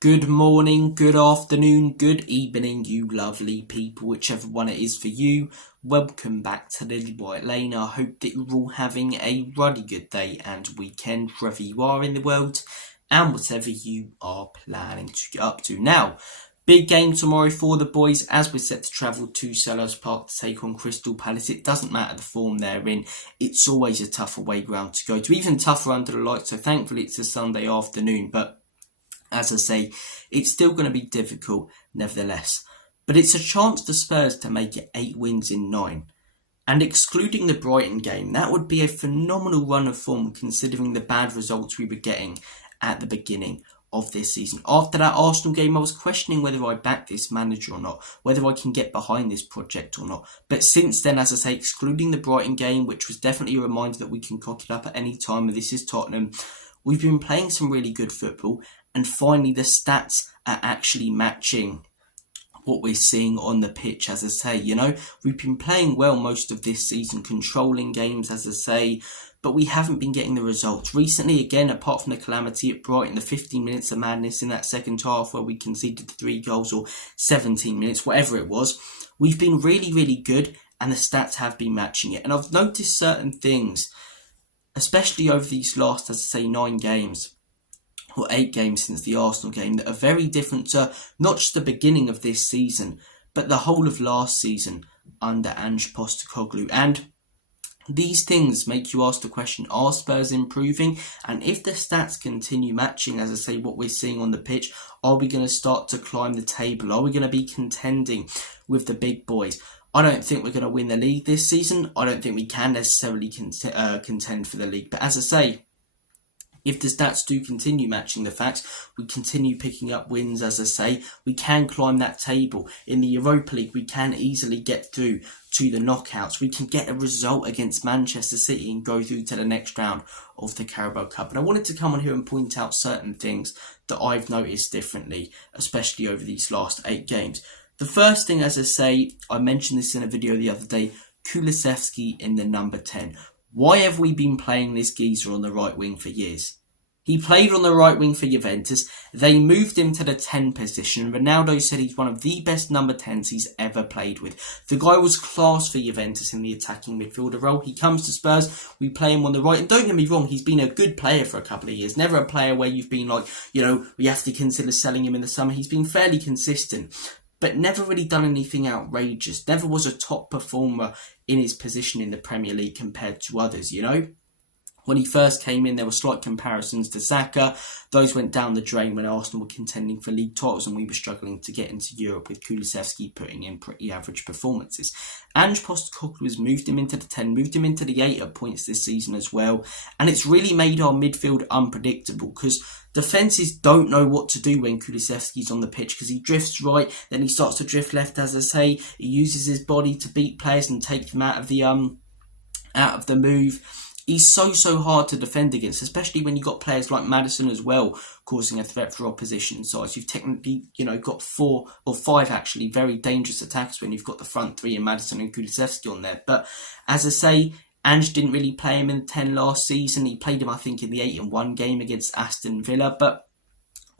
Good morning, good afternoon, good evening, you lovely people, whichever one it is for you. Welcome back to Lilywhite Lane. I hope that you're all having a really good day and weekend, wherever you are in the world, and whatever you are planning to get up to. Now, big game tomorrow for the boys as we're set to travel to Selhurst Park to take on Crystal Palace. It doesn't matter the form they're in, it's always a tough away ground to go to, even tougher under the lights, so thankfully it's a Sunday afternoon, but as I say, it's still going to be difficult nevertheless. But it's a chance for Spurs to make it 8 wins in 9. And excluding the Brighton game, that would be a phenomenal run of form considering the bad results we were getting at the beginning of this season. After that Arsenal game, I was questioning whether I back this manager or not, whether I can get behind this project or not. But since then, as I say, excluding the Brighton game, which was definitely a reminder that we can cock it up at any time, and this is Tottenham, we've been playing some really good football. And finally, the stats are actually matching what we're seeing on the pitch, as I say. We've been playing well most of this season, controlling games, as I say, but we haven't been getting the results. Recently, again, apart from the calamity at Brighton, the 15 minutes of madness in that second half where we conceded the 3 goals, or 17 minutes, whatever it was, we've been really, really good, and the stats have been matching it. And I've noticed certain things, especially over these last, as I say, 9 games. Or 8 games since the Arsenal game, that are very different to not just the beginning of this season, but the whole of last season under Ange Postecoglou. And these things make you ask the question, are Spurs improving? And if the stats continue matching, as I say, what we're seeing on the pitch, are we going to start to climb the table? Are we going to be contending with the big boys? I don't think we're going to win the league this season. I don't think we can necessarily contend for the league. But as I say, if the stats do continue matching the facts, we continue picking up wins, as I say, we can climb that table. In the Europa League, we can easily get through to the knockouts. We can get a result against Manchester City and go through to the next round of the Carabao Cup. And I wanted to come on here and point out certain things that I've noticed differently, especially over these last 8 games. The first thing, as I say, I mentioned this in a video the other day, Kulusevski in the number 10. Why have we been playing this geezer on the right wing for years? He played on the right wing for Juventus. They moved him to the 10 position. Ronaldo said he's one of the best number 10s he's ever played with. The guy was class for Juventus in the attacking midfielder role. He comes to Spurs, we play him on the right. And don't get me wrong, he's been a good player for a couple of years. Never a player where you've been like, we have to consider selling him in the summer. He's been fairly consistent, but never really done anything outrageous. Never was a top performer in his position in the Premier League compared to others, When he first came in, there were slight comparisons to Saka. Those went down the drain when Arsenal were contending for league titles and we were struggling to get into Europe, with Kulusevski putting in pretty average performances. Ange Postecoglou has moved him into the 10, moved him into the 8 at points this season as well. And it's really made our midfield unpredictable because defences don't know what to do when Kulusevski's on the pitch, because he drifts right, then he starts to drift left, as I say. He uses his body to beat players and take them out of the move. He's so hard to defend against, especially when you've got players like Maddison as well, causing a threat for opposition sides. You've technically, got 4 or 5 actually very dangerous attacks when you've got the front 3 and Maddison and Kulusevski on there. But as I say, Ange didn't really play him in the 10 last season. He played him, I think, in the 8-1 game against Aston Villa, but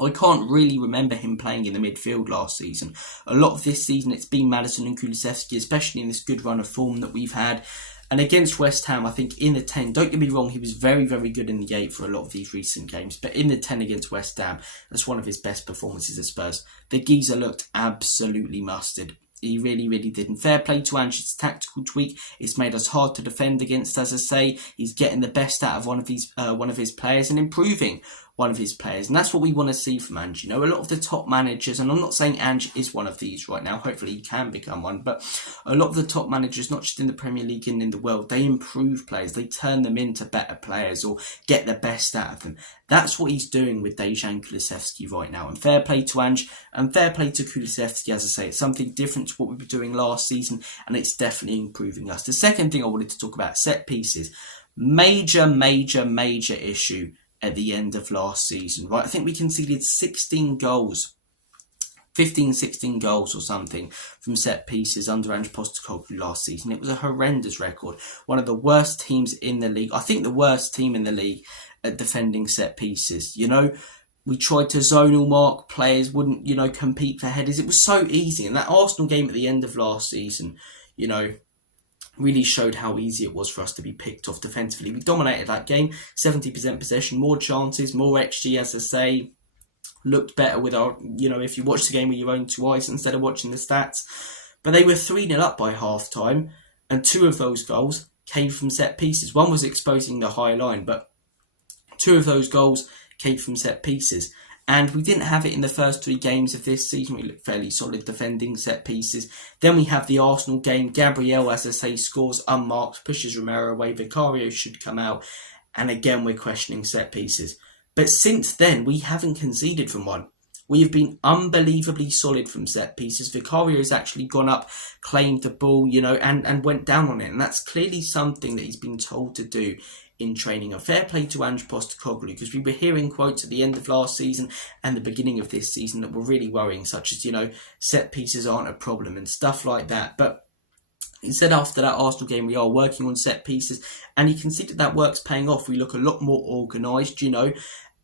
I can't really remember him playing in the midfield last season. A lot of this season, it's been Maddison and Kulusevski, especially in this good run of form that we've had. And against West Ham, I think in the 10, don't get me wrong, he was very, very good in the 8 for a lot of these recent games. But in the 10 against West Ham, that's one of his best performances at Spurs. The geezer looked absolutely mustard. He really, really did. And fair play to Ange's tactical tweak. It's made us hard to defend against, as I say. He's getting the best out of one of his players and improving one of his players. And that's what we want to see from Ange. A lot of the top managers, and I'm not saying Ange is one of these right now. Hopefully he can become one. But a lot of the top managers, not just in the Premier League and in the world, they improve players. They turn them into better players or get the best out of them. That's what he's doing with Dejan Kulusevski right now. And fair play to Ange and fair play to Kulusevski, as I say. It's something different to what we were doing last season, and it's definitely improving us. The second thing I wanted to talk about, set pieces. Major issue at the end of last season, right? I think we conceded 16 goals, 16 goals or something from set pieces under Ange Postecoglou last season. It was a horrendous record. One of the worst teams in the league. I think the worst team in the league at defending set pieces, We tried to zonal mark, players wouldn't, compete for headers. It was so easy. And that Arsenal game at the end of last season, really showed how easy it was for us to be picked off defensively. We dominated that game, 70% possession, more chances, more XG, as I say. Looked better with our, if you watch the game with your own two eyes instead of watching the stats. But they were 3-0 up by half time, and 2 of those goals came from set pieces. One was exposing the high line, but 2 of those goals came from set pieces. And we didn't have it in the first 3 games of this season. We looked fairly solid defending set pieces. Then we have the Arsenal game. Gabriel, as I say, scores unmarked, pushes Romero away. Vicario should come out. And again, we're questioning set pieces. But since then, we haven't conceded from one. We have been unbelievably solid from set pieces. Vicario has actually gone up, claimed the ball, and went down on it. And that's clearly something that he's been told to do in training. A fair play to Ange Postecoglou, because we were hearing quotes at the end of last season and the beginning of this season that were really worrying, such as, set pieces aren't a problem and stuff like that. But he said after that Arsenal game, we are working on set pieces, and you can see that work's paying off. We look a lot more organised,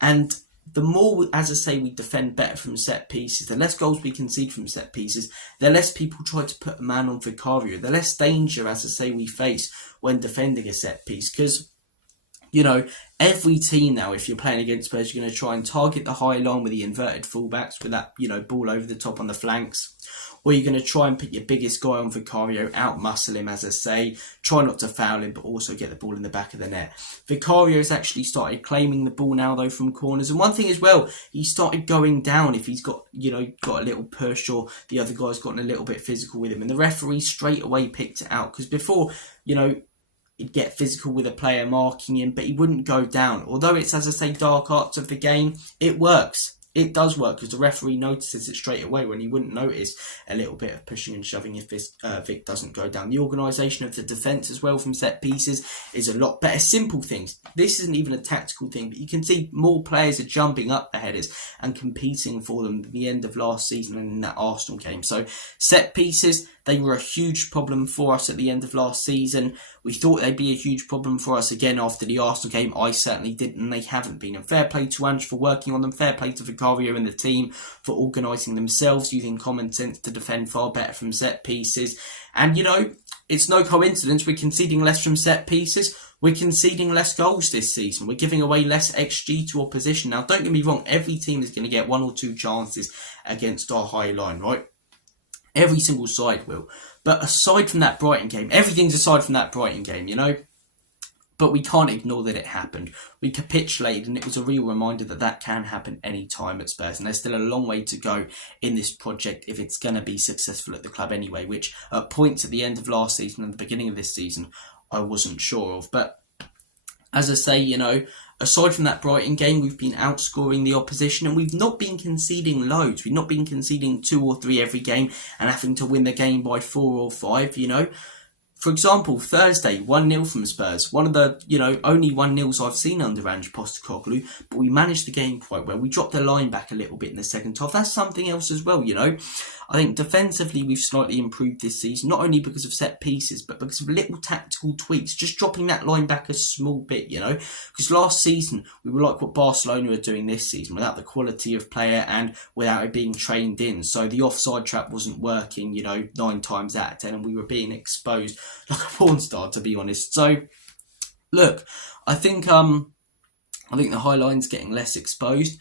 and the more, as I say, we defend better from set pieces, the less goals we concede from set pieces, the less people try to put a man on Vicario, the less danger, as I say, we face when defending a set piece. Because, every team now, if you're playing against Spurs, you're going to try and target the high line with the inverted fullbacks, with that, ball over the top on the flanks. Or you're going to try and put your biggest guy on Vicario, out-muscle him, as I say, try not to foul him, but also get the ball in the back of the net. Vicario's actually started claiming the ball now, though, from corners. And one thing as well, he started going down if he's got, got a little push, or the other guy's gotten a little bit physical with him. And the referee straight away picked it out, because before, he'd get physical with a player marking him, but he wouldn't go down. Although it's, as I say, dark arts of the game, it works. It does work, because the referee notices it straight away, when he wouldn't notice a little bit of pushing and shoving if Vic doesn't go down. The organisation of the defence as well from set pieces is a lot better. Simple things. This isn't even a tactical thing, but you can see more players are jumping up the headers and competing for them at the end of last season and in that Arsenal game. So set pieces, they were a huge problem for us at the end of last season. We thought they'd be a huge problem for us again after the Arsenal game. I certainly didn't, and they haven't been. And fair play to Ange for working on them. Fair play to Vicario and the team for organising themselves, using common sense to defend far better from set pieces. And, it's no coincidence we're conceding less from set pieces. We're conceding less goals this season. We're giving away less XG to opposition. Now, don't get me wrong. Every team is going to get 1 or 2 chances against our high line, right? Every single side will. But aside from that Brighton game, everything's aside from that Brighton game, But we can't ignore that it happened. We capitulated, and it was a real reminder that can happen any time at Spurs. And there's still a long way to go in this project if it's going to be successful at the club anyway, which at points at the end of last season and the beginning of this season, I wasn't sure of. But as I say, aside from that Brighton game, we've been outscoring the opposition, and we've not been conceding loads. We've not been conceding 2 or 3 every game and having to win the game by 4 or 5, For example, Thursday, 1-0 from Spurs. One of the, only 1-0s I've seen under Ange Postecoglou, but we managed the game quite well. We dropped the line back a little bit in the second half. That's something else as well, I think defensively we've slightly improved this season, not only because of set pieces, but because of little tactical tweaks, just dropping that line back a small bit, Because last season, we were like what Barcelona are doing this season, without the quality of player and without it being trained in. So the offside trap wasn't working, 9 times out of 10, and we were being exposed like a porn star, to be honest. So, look, I think the high line's getting less exposed.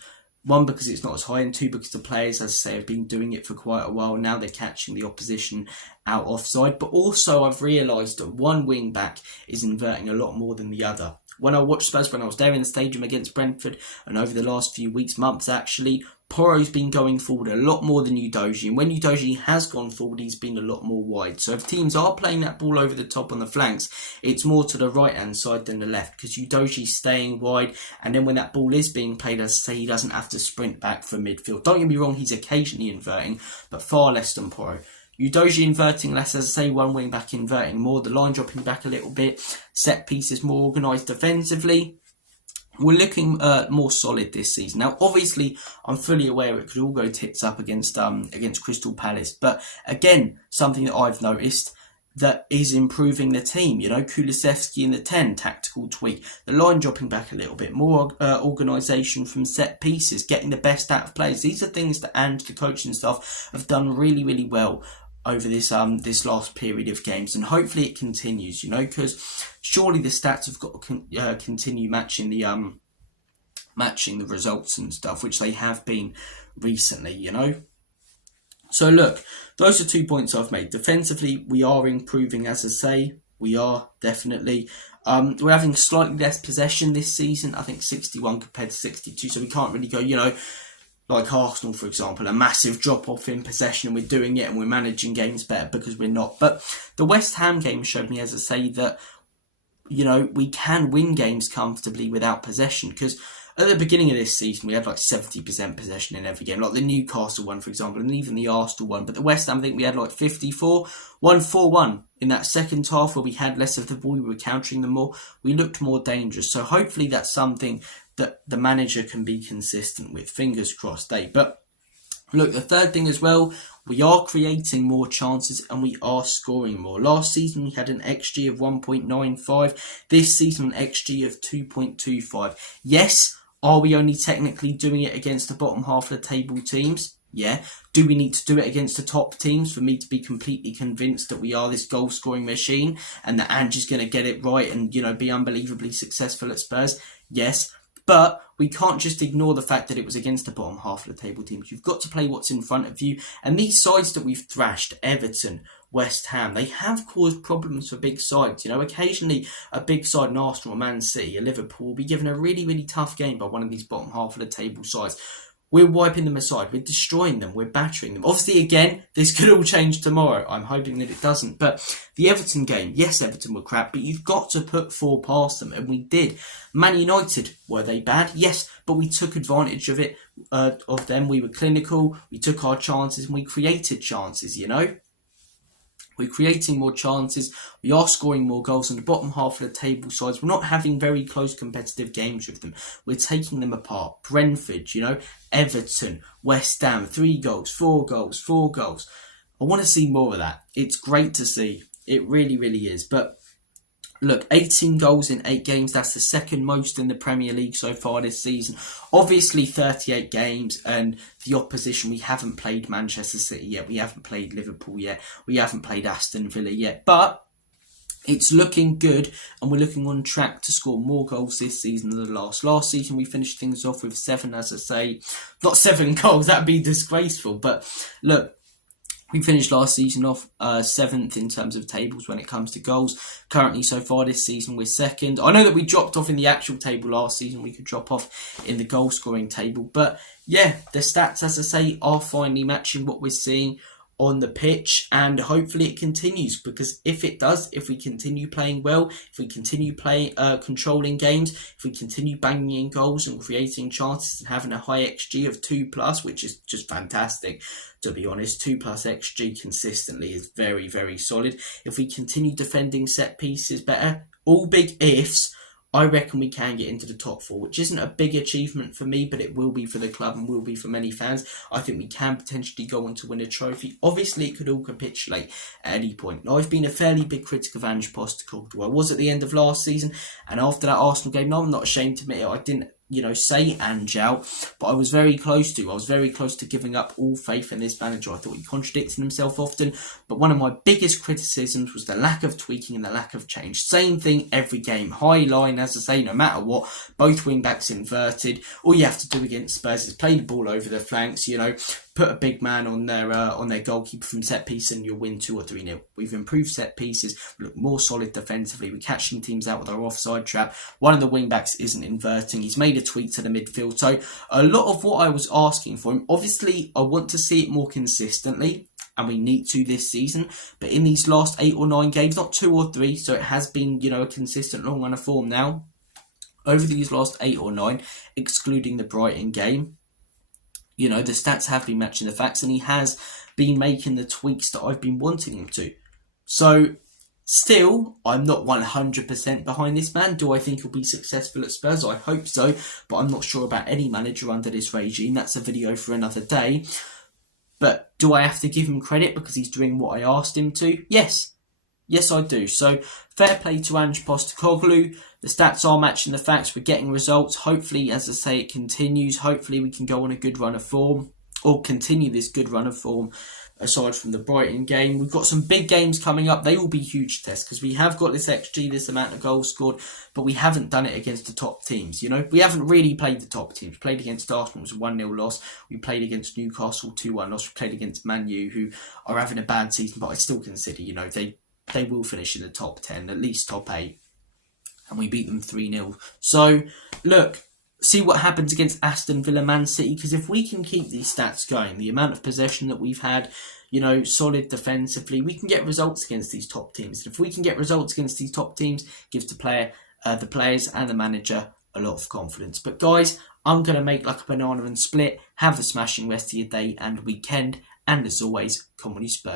1, because it's not as high, and 2, because the players, as I say, have been doing it for quite a while. Now they're catching the opposition out offside. But also I've realised that one wing back is inverting a lot more than the other. When I watched Spurs, when I was there in the stadium against Brentford, and over the last few weeks, months actually, Porro's been going forward a lot more than Udogie. And when Udogie has gone forward, he's been a lot more wide. So if teams are playing that ball over the top on the flanks, it's more to the right-hand side than the left, because Udogie's staying wide. And then when that ball is being played, as I say, he doesn't have to sprint back from midfield. Don't get me wrong, he's occasionally inverting, but far less than Porro. Udogie inverting less, as I say, one wing back inverting more, the line dropping back a little bit, set pieces more organised defensively. We're looking more solid this season. Now, obviously, I'm fully aware it could all go tits up against Crystal Palace. But again, something that I've noticed, that is improving the team. You know, Kulusevski in the 10, tactical tweak. The line dropping back a little bit, more organisation from set pieces, getting the best out of players. These are things that and the coaching staff have done really, really well over this last period of games, and hopefully it continues. You know, because surely the stats have got to continue matching the results and stuff, which they have been recently. You know. So look, those are 2 points I've made. Defensively, we are improving, as I say. We are, definitely. We're having slightly less possession this season. I think 61 compared to 62. So we can't really go, you know, like Arsenal, for example, a massive drop-off in possession. And we're doing it and we're managing games better, because we're not. But the West Ham game showed me, as I say, that, you know, we can win games comfortably without possession. Because at the beginning of this season, we had like 70% possession in every game, like the Newcastle one, for example, and even the Arsenal one. But the West Ham, I think we had like 54, 1-4-1 in that second half where we had less of the ball, we were countering them more. We looked more dangerous. So hopefully that's something that the manager can be consistent with. Fingers crossed, eh? But look, the third thing as well, we are creating more chances and we are scoring more. Last season we had an XG of 1.95. This season an XG of 2.25. Yes, are we only technically doing it against the bottom half of the table teams? Yeah. Do we need to do it against the top teams for me to be completely convinced that we are this goal scoring machine and that Angie's going to get it right and, you know, be unbelievably successful at Spurs? Yes. But we can't just ignore the fact that it was against the bottom half of the table teams. You've got to play what's in front of you. And these sides that we've thrashed, Everton, West Ham, they have caused problems for big sides. You know, occasionally a big side, an Arsenal, a Man City, a Liverpool, will be given a really, really tough game by one of these bottom half of the table sides. We're wiping them aside. We're destroying them. We're battering them. Obviously, again, this could all change tomorrow. I'm hoping that it doesn't. But the Everton game, yes, Everton were crap, but you've got to put 4 past them, and we did. Man United, were they bad? Yes, but we took advantage of it, of them. We were clinical. We took our chances, and we created chances, you know. We're creating more chances. We are scoring more goals on the bottom half of the table sides. We're not having very close competitive games with them. We're taking them apart. Brentford, you know, Everton, West Ham, 3 goals, 4 goals, 4 goals. I want to see more of that. It's great to see. It really, really is. But look, 18 goals in 8 games. That's the second most in the Premier League so far this season. Obviously, 38 games and the opposition. We haven't played Manchester City yet. We haven't played Liverpool yet. We haven't played Aston Villa yet. But it's looking good and we're looking on track to score more goals this season than the last. Last season, we finished things off with 7, as I say. Not 7 goals. That'd be disgraceful. But look, we finished last season off 7th in terms of tables when it comes to goals. Currently, so far this season, we're 2nd. I know that we dropped off in the actual table last season. We could drop off in the goal scoring table. But yeah, the stats, as I say, are finally matching what we're seeing on the pitch, and hopefully it continues, because if it does, if we continue playing well, if we continue playing controlling games, if we continue banging in goals and creating chances and having a high XG of 2+, which is just fantastic, to be honest. 2+ XG consistently is very, very solid. If we continue defending set pieces better, all big ifs, I reckon we can get into the top 4, which isn't a big achievement for me, but it will be for the club and will be for many fans. I think we can potentially go on to win a trophy. Obviously, it could all capitulate at any point. Now, I've been a fairly big critic of Ange Postecoglou. I was at the end of last season, and after that Arsenal game, no, I'm not ashamed to admit it, I didn't, you know, say Ange out, but I was very close to. I was very close to giving up all faith in this manager. I thought he contradicted himself often, but one of my biggest criticisms was the lack of tweaking and the lack of change. Same thing every game. High line, as I say, no matter what, both wing backs inverted. All you have to do against Spurs is play the ball over the flanks, you know, put a big man on their goalkeeper from set piece and you'll win 2 or 3-0. We've improved set pieces, we look more solid defensively, we're catching teams out with our offside trap. One of the wing backs isn't inverting, he's made a tweak to the midfield. So a lot of what I was asking for him, obviously I want to see it more consistently, and we need to this season, but in these last 8 or 9 games, not 2 or 3, so it has been, you know, a consistent long run of form now. Over these last 8 or 9, excluding the Brighton game, you know, the stats have been matching the facts, and he has been making the tweaks that I've been wanting him to. So, still, I'm not 100% behind this man. Do I think he'll be successful at Spurs? I hope so, but I'm not sure about any manager under this regime. That's a video for another day. But do I have to give him credit because he's doing what I asked him to? Yes. Yes, I do. So, fair play to Ange Postecoglou. The stats are matching the facts. We're getting results. Hopefully, as I say, it continues. Hopefully, we can go on a good run of form, or continue this good run of form. Aside from the Brighton game, we've got some big games coming up. They will be huge tests because we have got this XG, this amount of goals scored, but we haven't done it against the top teams. You know, we haven't really played the top teams. We played against Arsenal, it was a 1-0 loss. We played against Newcastle, 2-1 loss. We played against Man U, who are having a bad season, but I still consider, you know, they will finish in the top 10, at least top 8. And we beat them 3-0. So, look, see what happens against Aston Villa, Man City, because if we can keep these stats going, the amount of possession that we've had, you know, solid defensively, we can get results against these top teams. And if we can get results against these top teams, it gives the players and the manager a lot of confidence. But guys, I'm going to make like a banana and split. Have a smashing rest of your day and weekend. And as always, come on, you Spurs.